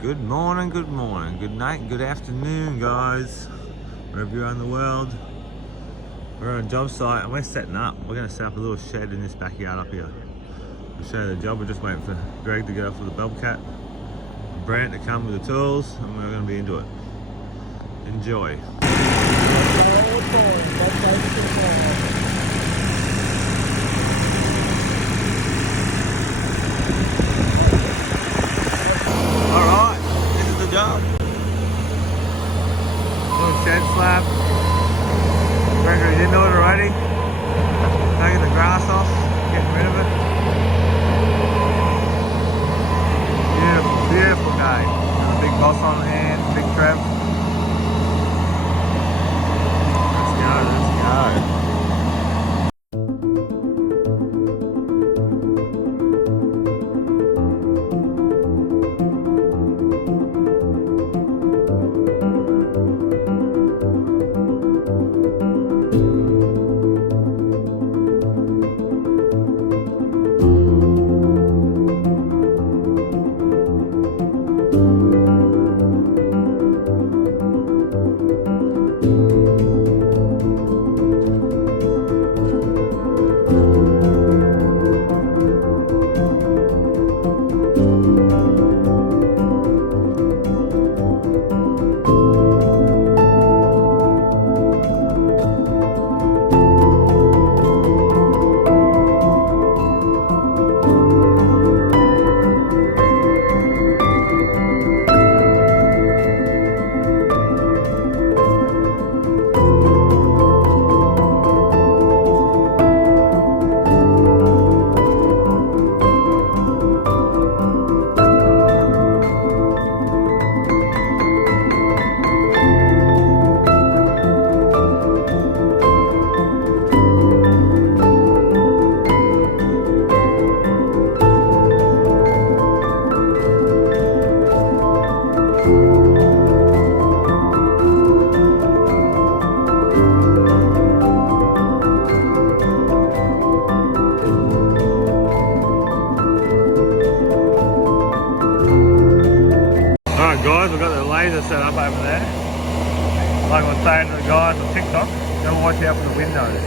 Good morning, good night, good afternoon, guys. Wherever you're in the world. We're on a job site and we're setting up. We're going to set up a little shed in this backyard up here. I'll show you the job. We're just waiting for Greg to get off with the bobcat, Brant to come with the tools, and we're going to be into it. Enjoy. Alright, this is the job. Little shed slab. Gregory's into it already. Taking the grass off, getting rid of it. Beautiful, beautiful day. Got a big boss on hand, big Trev. Let's go. Alright guys, we've got the laser set up over there. Like I was saying to the guys on TikTok, you gotta watch out for the windows.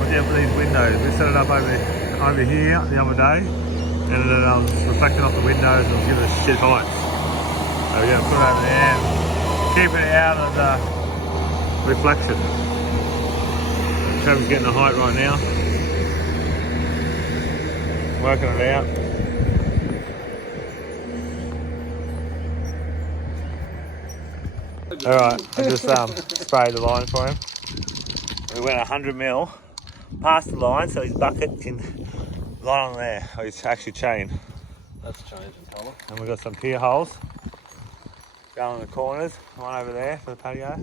Watch out for these windows. We set it up over here the other day, and it was reflecting off the windows and it was giving us shit heights. So we're gonna put it over there and keep it out of the reflection. Trevor's getting the height right now. Working it out. Alright, I just sprayed the line for him. We went 100mm past the line so his bucket can line on there. Oh, it's actually chain. That's changing colour. And we've got some pier holes going in the corners. One over there for the patio.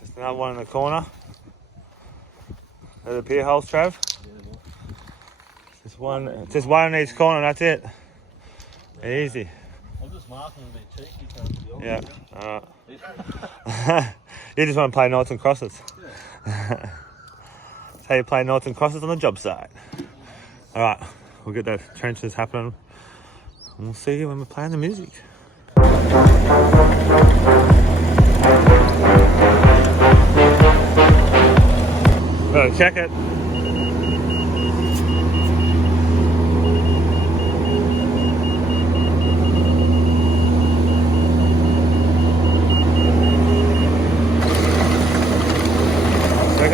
Just another one in the corner. There's the pier holes, Trav. Yeah, just one in each corner, that's it. Easy. I'm just marking a bit cheeky, to be honest. Yeah, alright. You just want to play noughts and crosses. Yeah. That's how you play noughts and crosses on the job site. Alright, we'll get the trenches happening. And we'll see you when we're playing the music. Better check it.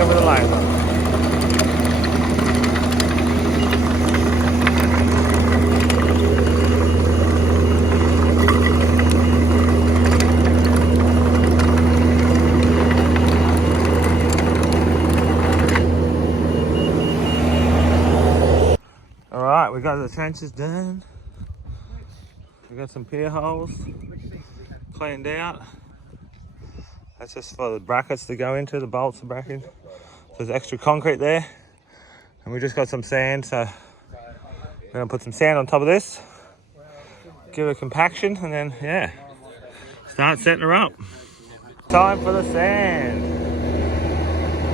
With a laser. Alright, we got the trenches done. We got some pier holes cleaned out. That's just for the brackets to go into, the bolts and brackets. There's extra concrete there, and we just got some sand, so we're going to put some sand on top of this, give it a compaction, and then yeah, start setting her up. Time for the sand.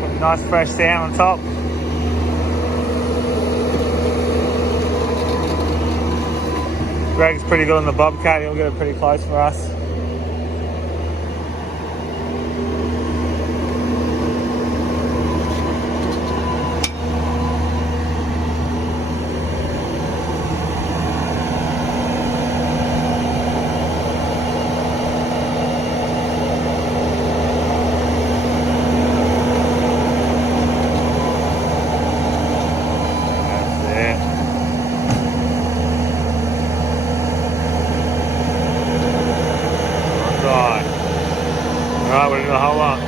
Put nice fresh sand on top. Greg's pretty good on the bobcat. He'll get it pretty close for us. Alright, we're doing a whole lot.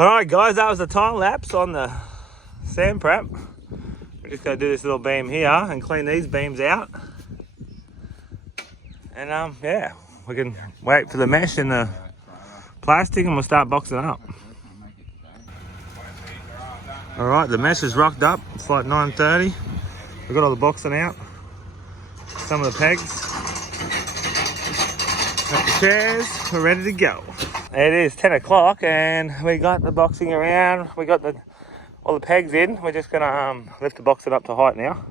Alright guys, that was the time lapse on the sand prep. We're just going to do this little beam here and clean these beams out. And yeah, we can wait for the mesh and the plastic and we'll start boxing up. Alright, the mesh is rocked up. It's like 9:30. We've got all the boxing out. Some of the pegs. Got the chairs. We're ready to go. It is 10 o'clock and we got the boxing around. We got all the pegs in. We're just gonna lift the boxing up to height now.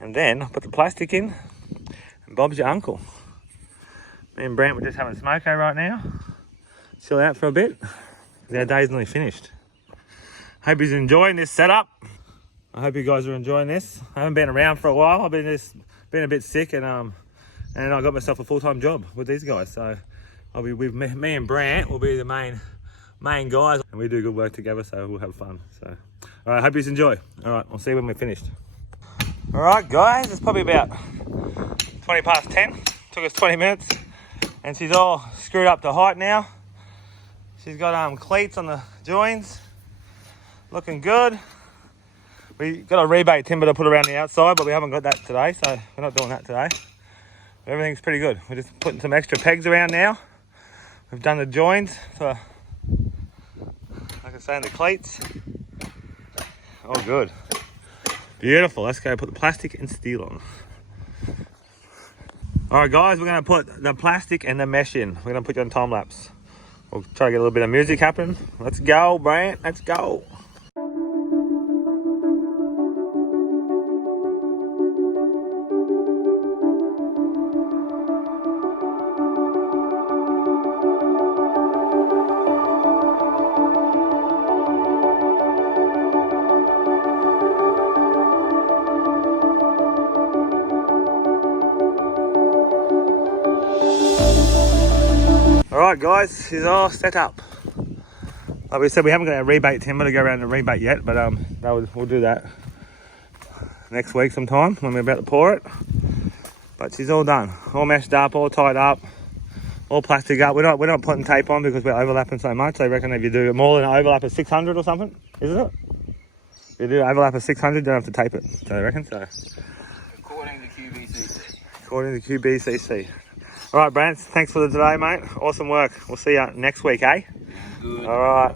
And then put the plastic in and Bob's your uncle. Me and Brant, we're just having a smoko right now. Chill out for a bit. Our day's nearly finished. Hope you're enjoying this setup. I hope you guys are enjoying this. I haven't been around for a while. I've been a bit sick and I got myself a full-time job with these guys. So I'll be with me and Brant will be the main guys, and we do good work together, so we'll have fun. So, all right, hope you enjoy. All right, I'll see you when we're finished. All right, guys, it's probably about 20 past 10. Took us 20 minutes, and she's all screwed up to height now. She's got cleats on the joins, looking good. We got a rebate timber to put around the outside, but we haven't got that today, so we're not doing that today. Everything's pretty good. We're just putting some extra pegs around now. We've done the joins for, like I say, the cleats. Oh, good. Beautiful. Let's go put the plastic and steel on. All right, guys, we're going to put the plastic and the mesh in. We're going to put you on time lapse. We'll try to get a little bit of music happening. Let's go, Brant. Let's go. Alright guys, she's all set up. Like we said, we haven't got our rebate timber to go around the rebate yet, but we'll do that next week sometime when we're about to pour it. But she's all done, all meshed up, all tied up, all plastic up. We're not putting tape on because we're overlapping so much. I reckon if you do more than an overlap of 600 or something, isn't it? If you do an overlap of 600, you don't have to tape it. So I reckon so. According to QBCC. According to QBCC. All right, Brant, thanks for today, mate. Awesome work. We'll see you next week, eh? Good. All right.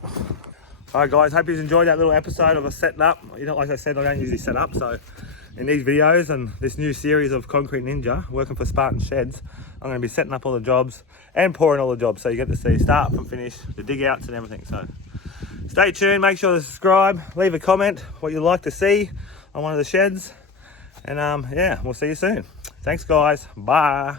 All right, guys, hope you enjoyed that little episode of us setting up. You know, like I said, I don't usually set up, so in these videos and this new series of Concrete Ninja, working for Spartan Sheds, I'm going to be setting up all the jobs and pouring all the jobs, so you get to see start from finish, the dig outs and everything. So stay tuned, make sure to subscribe, leave a comment what you'd like to see on one of the sheds, and yeah, we'll see you soon. Thanks, guys. Bye.